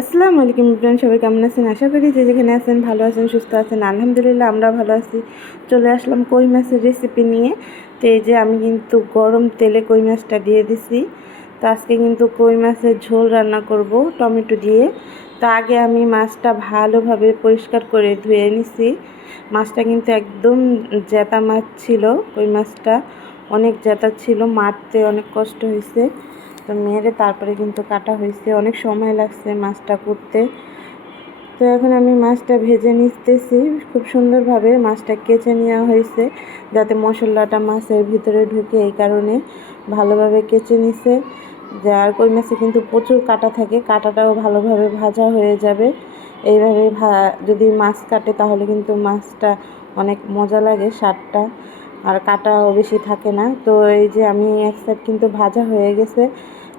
আসসালামু আলাইকুম ইব্রাহিম, সবাই কেমন আছেন? আশা করি যে যেখানে আছেন ভালো আছেন, সুস্থ আছেন। আলহামদুলিল্লাহ আমরা ভালো আছি। চলে আসলাম কই মাছের রেসিপি নিয়ে। তো এই যে আমি কিন্তু গরম তেলে কই মাছটা দিয়ে দিছি। তো আজকে কিন্তু কই মাছের ঝোল রান্না করব টমেটো দিয়ে। তো আগে আমি মাছটা ভালোভাবে পরিষ্কার করে ধুয়ে নিছি। মাছটা কিন্তু একদম জ্যাতা মাছ ছিল, কই মাছটা অনেক জ্যাতা ছিল, মারতে অনেক কষ্ট হয়েছে। তো মেরে তারপরে কিন্তু কাটা হয়েছে, অনেক সময় লাগছে মাছটা করতে। তো এখন আমি মাছটা ভেজে নিতেছি খুব সুন্দরভাবে। মাছটা কেচে নেওয়া হয়েছে যাতে মশলাটা মাছের ভিতরে ঢুকে, এই কারণে ভালোভাবে কেচে নিছে। যার কই মাছে কিন্তু প্রচুর কাটা থাকে, কাটাটাও ভালোভাবে ভাজা হয়ে যাবে। এইভাবে যদি মাছ কাটে তাহলে কিন্তু মাছটা অনেক মজা লাগে, স্বাদটা আর কাটাও বেশি থাকে না। তো এই যে আমি এক সাইড কিন্তু ভাজা হয়ে গেছে,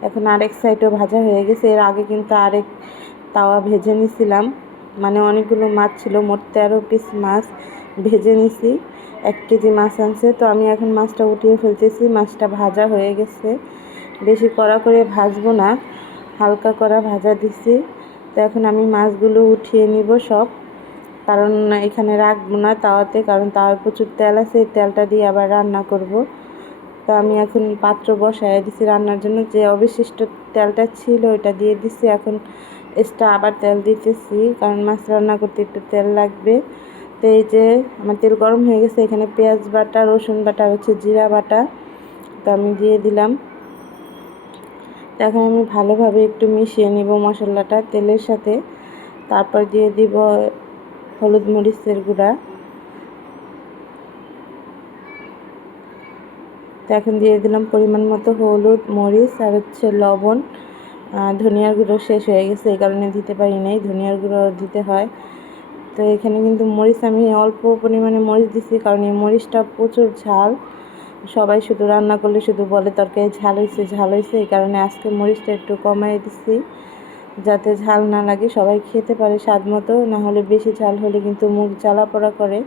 এখন আরেক সাইডও ভাজা হয়ে গেছে। এর আগে কিন্তু আরেক তাওয়া ভেজে নিছিলাম, মানে অনেকগুলো মাছ ছিল, মোট 13 পিস মাছ ভেজে নিছি। 1 কেজি মাছ আনছে। তো আমি এখন মাছটা উঠিয়ে ফেলতেছি। মাছটা ভাজা হয়ে গেছে, বেশি কড়া করে ভাজবো না, হালকা করা ভাজা দিছি। তো এখন আমি মাছগুলো উঠিয়ে নিব সব, কারণ এখানে রাখবো না তাওয়াতে, কারণ তাওয়ায় প্রচুর তেল আছে, এই তেলটা দিয়ে আবার রান্না করব। তো আমি এখন পাত্র বসায় দিছি রান্নার জন্য, যে অবশিষ্ট তেলটা ছিল ওইটা দিয়ে দিছি। এখন এক্সট্রা আবার তেল দিতেছি, কারণ মাছ রান্না করতে একটু তেল লাগবে। তো এই যে আমার তেল গরম হয়ে গেছে, এখানে পেঁয়াজ বাটা, রসুন বাটা, হচ্ছে জিরা বাটা, তো আমি দিয়ে দিলাম। তো এখন আমি ভালোভাবে একটু মিশিয়ে নিব মশলাটা তেলের সাথে। তারপর দিয়ে দিব হলুদ মরিচের গুঁড়া। তো এখন দিয়ে দিলাম পরিমাণ মতো হলুদ, মরিচ আর হচ্ছে লবণ। ধনিয়ার গুঁড়ো শেষ হয়ে গেছে, এই কারণে দিতে পারি নাই, ধনিয়ার গুঁড়ো দিতে হয়। তো এখানে কিন্তু মরিচ আমি অল্প পরিমাণে মরিচ দিছি, কারণ এই মরিচটা প্রচুর ঝাল। সবাই শুধু রান্না করলে শুধু বলে তরকারি ঝাল হয়েছে, ঝাল হয়েছে, এই কারণে আজকে মরিচটা একটু কমাই দিছি, যাতে ঝাল না লাগে, সবাই খেতে পারে স্বাদ মতো। না হলে বেশি ঝাল হলে কিন্তু মুখ জ্বালা পোড়া করে,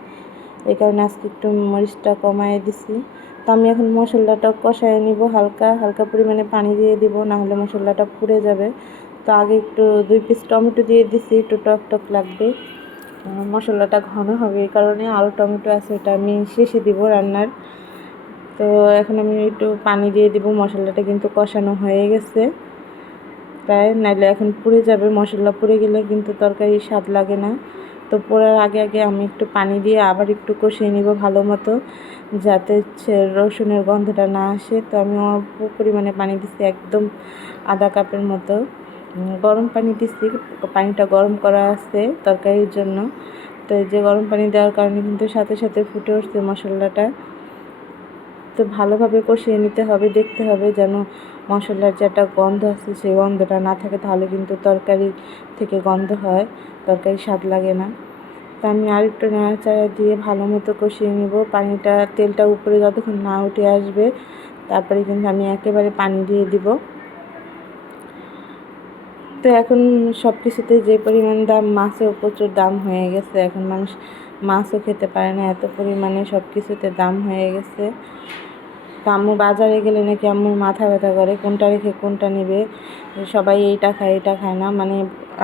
এই কারণে আজকে একটু মরিচটা কমাই দিছি। তো আমি এখন মশলাটা কষায় নিব, হালকা হালকা পরিমাণে পানি দিয়ে দিব, না হলে মশলাটা পুড়ে যাবে। তো আগে একটু 2 পিস টমেটো দিয়ে দিছি, একটু টক টক লাগবে, মশলাটা ঘন হবে, এই কারণে। আরও টমেটো আছে, এটা আমি শেষে দিব রান্নার। তো এখন আমি একটু পানি দিয়ে দিব। মশলাটা কিন্তু কষানো হয়ে গেছে প্রায়, নাইলে এখন পুড়ে যাবে, মশলা পুড়ে গেলে কিন্তু তরকারি স্বাদ লাগে না। তো পোড়ার আগে আগে আমি একটু পানি দিয়ে আবার একটু কষিয়ে নিব ভালো মতো, যাতে হচ্ছে রসুনের গন্ধটা না আসে। তো আমি অল্প পরিমাণে পানি দিচ্ছি, একদম আধা কাপের মতো গরম পানি দিচ্ছি, পানিটা গরম করা আছে তরকারির জন্য। তো এই যে গরম পানি দেওয়ার কারণে কিন্তু সাথে সাথে ফুটে উঠছে মশলাটা। তো ভালোভাবে কষিয়ে নিতে হবে, দেখতে হবে যেন মশলার যে একটা গন্ধ আছে সেই গন্ধটা না থাকে, তাহলে কিন্তু তরকারি থেকে গন্ধ হয়, তরকারি স্বাদ লাগে না। তো আমি আর একটু নাড়াচাড়া দিয়ে ভালো মতো কষিয়ে নিব। পানিটা, তেলটা উপরে যতক্ষণ না উঠে আসবে তারপরে কিন্তু আমি একেবারে পানি দিয়ে দিব। তো এখন সব কিছুতে যে পরিমাণ দাম, মাছেও প্রচুর দাম হয়ে গেছে, এখন মানুষ মাছও খেতে পারে না, এত পরিমাণে সব কিছুতে দাম হয়ে গেছে। তো আম্মু বাজারে গেলে নাকি আম্মুর মাথা ব্যথা করে, কোনটা রেখে কোনটা নেবে। সবাই এইটা খায় এটা খায় না, মানে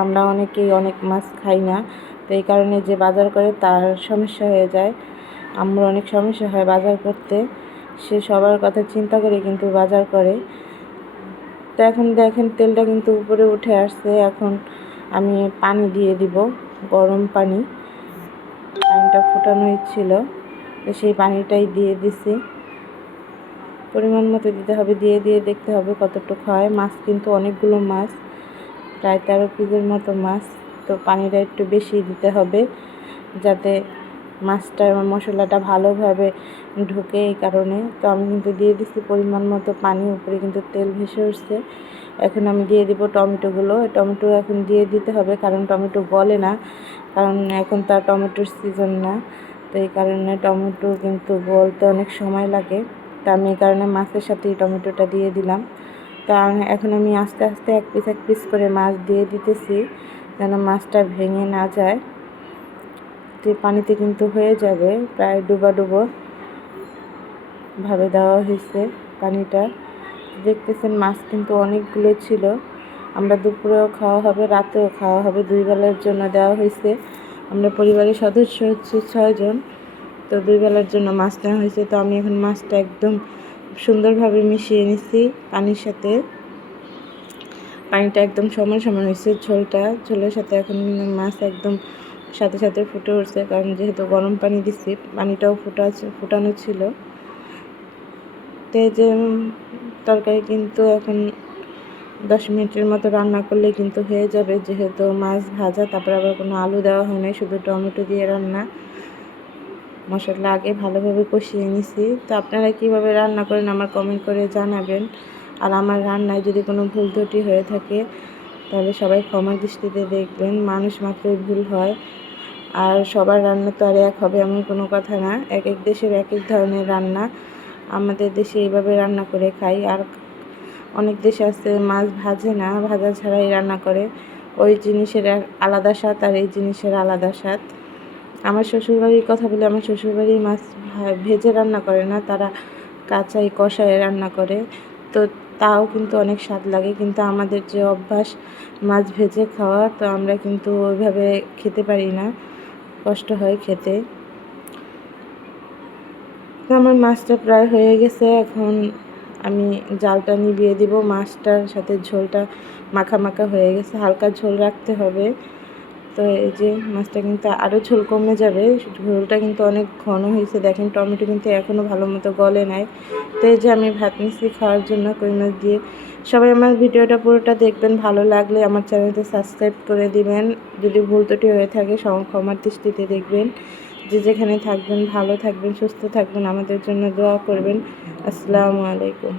আমরা অনেকেই অনেক মাছ খাই না, তো এই কারণে যে বাজার করে তার সমস্যা হয়ে যায়। আম্মুর অনেক সমস্যা হয় বাজার করতে, সে সবার কথা চিন্তা করে কিন্তু বাজার করে। তো এখন দেখেন তেলটা কিন্তু উপরে উঠে আসছে, এখন আমি পানি দিয়ে দিব, গরম পানি, পানিটা ফুটানোই ছিল, তো সেই পানিটাই দিয়ে দিছি। পরিমাণ মতো দিতে হবে, দিয়ে দিয়ে দেখতে হবে কতটুকু হয়। মাছ কিন্তু অনেকগুলো মাছ, প্রায় 13 পিসের মতো মাছ, তো পানিটা একটু বেশি দিতে হবে যাতে মাছটা মশলাটা ভালোভাবে ঢোকে, এই কারণে। তো আমি কিন্তু দিয়ে দিচ্ছি পরিমাণ মতো পানি, উপরে কিন্তু তেল ভেসে উঠছে। এখন আমি দিয়ে দিব টমেটোগুলো, টমেটো এখন দিয়ে দিতে হবে, কারণ টমেটো গলে না, কারণ এখন তার টমেটোর সিজন না, তো এই কারণে টমেটো কিন্তু গলতে অনেক সময় লাগে। তা আমি এই কারণে মাছের সাথেই টমেটোটা দিয়ে দিলাম। তা এখন আমি আস্তে আস্তে এক পিস করে মাছ দিয়ে দিতেছি, যেন মাছটা ভেঙে না যায়। তো পানিতে কিন্তু হয়ে যাবে, প্রায় ডুবা ডুবো ভাবে দেওয়া হয়েছে পানিটা। দেখতেছেন মাছ কিন্তু অনেকগুলো ছিল, আমরা দুপুরেও খাওয়া হবে, রাতেও খাওয়া হবে, 2 বেলার জন্য দেওয়া হয়েছে। আমরা পরিবারের সদস্য হচ্ছে 6 জন, তো 2 বেলার জন্য মাছ নেওয়া হয়েছে। তো আমি এখন মাছটা একদম সুন্দরভাবে মিশিয়ে নিচ্ছি পানির সাথে। পানিটা একদম সমান সমান হয়েছে, ঝোলের সাথে এখন মাছ একদম সাথে সাথে ফুটে উঠছে, কারণ যেহেতু গরম পানি দিচ্ছি, পানিটাও ফুটানো ছিল। তো এই যে তরকারি কিন্তু এখন 10 মিনিটের মতো রান্না করলে কিন্তু হয়ে যাবে, যেহেতু মাছ ভাজা, তারপরে আবার কোনো আলু দেওয়া হয় নাই, শুধু টমেটো দিয়ে রান্না। মশলা আগে ভালোভাবে কষিয়ে নিছি। তো আপনারা কীভাবে রান্না করেন আমার কমেন্ট করে জানাবেন। আর আমার রান্নায় যদি কোনো ভুল ত্রুটি হয়ে থাকে তাহলে সবাই ক্ষমার দৃষ্টিতে দেখবেন। মানুষ মাত্রই ভুল হয়, আর সবার রান্না তো আর এক হবে এমন কোনো কথা না। এক এক দেশের এক এক ধরনের রান্না, আমাদের দেশে এইভাবে রান্না করে খাই। আর অনেক দেশে আছে মাছ ভাজে না, ভাজা ছাড়াই রান্না করে, ওই জিনিসের আলাদা স্বাদ আর এই জিনিসের আলাদা স্বাদ। আমার শ্বশুরবাড়ির কথা বলে, আমার শ্বশুরবাড়ি মাছ ভেজে রান্না করে না, তারা কাঁচাই কষায় রান্না করে, তো তাও কিন্তু অনেক স্বাদ লাগে। কিন্তু আমাদের যে অভ্যাস মাছ ভেজে খাওয়া, তো আমরা কিন্তু ওইভাবে খেতে পারি না, কষ্ট হয় খেতে। তো আমার মাছটা প্রায় হয়ে গেছে, এখন আমি জালটা নিভিয়ে দিব। মাছটার সাথে ঝোলটা মাখা মাখা হয়ে গেছে, হালকা ঝোল রাখতে হবে। তো এই যে মাছটা কিন্তু আরও ঝোল কমে যাবে, ঝোলটা কিন্তু অনেক ঘন হয়েছে। দেখেন টমেটো কিন্তু এখনও ভালো মতো গলে নাই। তো এই যে আমি ভাত নিচ্ছি খাওয়ার জন্য কই মাছ দিয়ে। সবাই আমার ভিডিওটা পুরোটা দেখবেন, ভালো লাগলে আমার চ্যানেলটা সাবস্ক্রাইব করে দিবেন। যদি ভুল ত্রুটি হয়ে থাকে ক্ষমার দৃষ্টিতে দেখবেন। যে যেখানে থাকবেন ভালো থাকবেন, সুস্থ থাকবেন, আমাদের জন্য দোয়া করবেন। আসসালামু আলাইকুম।